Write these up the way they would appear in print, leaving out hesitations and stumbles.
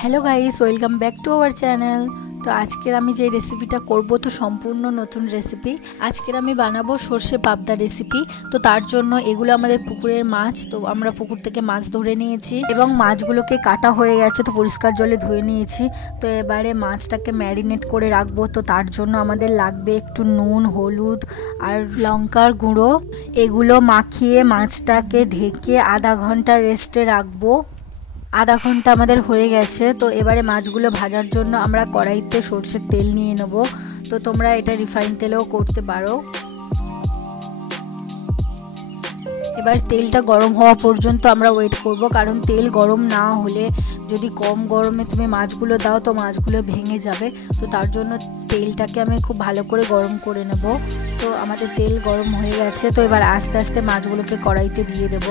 Hello guys welcome back to our channel. तो आजकेर आमी जे रेसिपिटा करब तो सम्पूर्ण नतून रेसिपि। आजकेर आमी बानाबो सर्षे पाबदा रेसिपि। तो तार जोन्नो एगुलो आमादेर पुकुरेर माछ। तो आमरा पुकुर थेके माछ धरे नियेछि एबं माछगुलोके काटा हये गेछे, तो परिष्कार जले धुए नियेछि। तो एबारे माछटाके मैरिनेट करे राखबो। तो तार जोन्नो आमादेर लागबे एकटु नुन, हलुद और लंकार गुঁড়ো। एगुलो माखिए माछटाके ढेके आधा घंटा रेस्टे राखबो। आधा घंटा आमादेर हये गेछे। तो एबारे माछगुलो भाजार जोन्नो आमरा कड़ाइते सर्षेर तेल निये नेब। तो तोमरा एटा रिफाइन तेलेও करते पारो। एबार तेलटा गरम हওয়া पर्यन्त आमरा वेट करब, कारण तेल गरम ना होले यदि कम गरमे तुमि माछगुलो दाओ तो माछगुलो भेंगे जाबे। तो तार जोन्नो तेलटाके आमि खूब भालो करे गरम करे नेब। तो आमादेर तेल गरम हये गेछे। तो एबार आस्ते आस्ते माछगुलोके कड़ाइते दिये देब।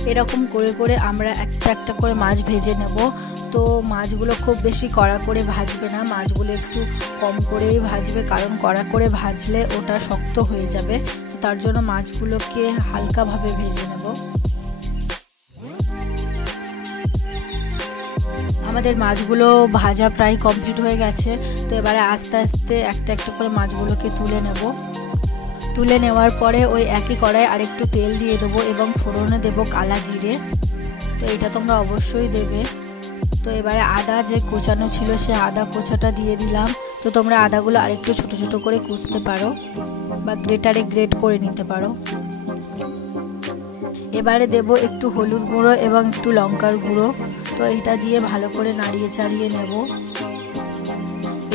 एरकम करे करे आमरा एकटा एकटा करे माछ भेजे नेब। तो माछगुलो खूब बेशी कड़ा करे भाजबे ना, माछगुलो एकटू कम करेई भाजबे, कारण कड़ा करे भाजले ओटा शक्त हये जाबे। तो तार जोन्नो माछगुलोके हालका भावे भेजे नेब। आमादेर माछगुलो भाजा प्राय कमप्लीट हये गेछे। तो एबारे आस्ते आस्ते एकटा एकटा करे माछगुलोके तुले नेब। तुले नेওয়ার পরে ওই একই কড়াই আরেকটু তেল দিয়ে দেব এবং ফোড়নে দেব কালা জিরে। তো এটা তোমরা অবশ্যই দেবে। তো এবারে আদা যে কোচানো ছিল সে আদা কোচাটা দিয়ে দিলাম। তো তোমরা আদাগুলো আরেকটু ছোট ছোট করে কুচতে পারো বা গ্রেটারে গ্রেট করে নিতে পারো। এবারে দেব একটু হলুদ গুঁড়ো এবং একটু লঙ্কার গুঁড়ো। তো এটা দিয়ে ভালো করে নাড়িয়ে চাড়িয়ে নেব।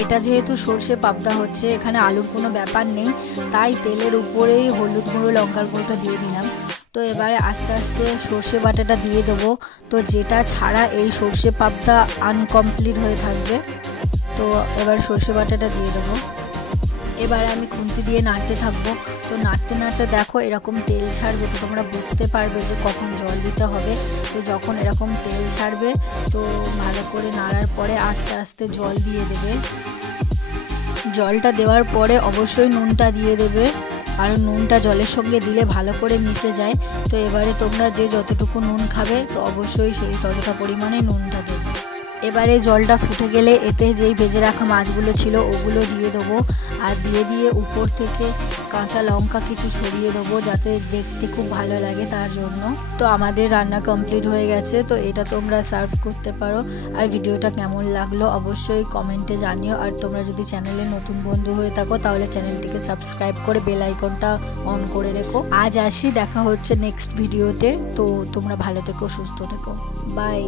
এটা যেহেতু সর্ষে পাবদা হচ্ছে, এখানে আলুর কোনো ব্যাপার নেই, তাই তেলের উপরেই হলুদ গুঁড়ো লঙ্কার গুঁড়োটা দিয়ে দিলাম। তো এবারে আস্তে আস্তে সর্ষে বাটাটা দিয়ে দেবো। তো যেটা ছাড়া এই সর্ষে পাবদা আনকমপ্লিট হয়ে থাকবে। তো এবার সর্ষে বাটাটা দিয়ে দেবো। এবারে আমি খুন্তি দিয়ে নাড়তে থাকবো। তো নাড়তে নাড়তে দেখো এরকম তেল ছাড়বে। তো তোমরা বুঝতে পারবে যে কখন জল দিতে হবে। তো যখন এরকম তেল ছাড়বে তো ভালো করে নাড়ার পরে আস্তে আস্তে জল দিয়ে দেবে। জলটা দেওয়ার পরে অবশ্যই নুনটা দিয়ে দেবে, কারণ নুনটা জলের সঙ্গে দিলে ভালো করে মিশে যায়। তো এবারে তোমরা যে যতটুকু নুন খাবে তো অবশ্যই সেই ততটা পরিমাণে নুনটা দেবে। এবারে জলটা ফুটে গেলে এতে যেই ভেজে রাখা মাছগুলো ছিল ওগুলো দিয়ে দেবো, আর দিয়ে দিয়ে উপর থেকে কাঁচা লঙ্কা কিছু ছড়িয়ে দেবো যাতে দেখতে খুব ভালো লাগে তার জন্য। তো আমাদের রান্না কমপ্লিট হয়ে গেছে। তো এটা তোমরা সার্ভ করতে পারো। আর ভিডিওটা কেমন লাগলো অবশ্যই কমেন্টে জানিও। আর তোমরা যদি চ্যানেলে নতুন বন্ধু হয়ে থাকো তাহলে চ্যানেলটিকে সাবস্ক্রাইব করে বেল আইকনটা অন করে রেখো। আজ আসি, দেখা হচ্ছে নেক্সট ভিডিওতে। তো তোমরা ভালো থেকো, সুস্থ থেকো, বাই।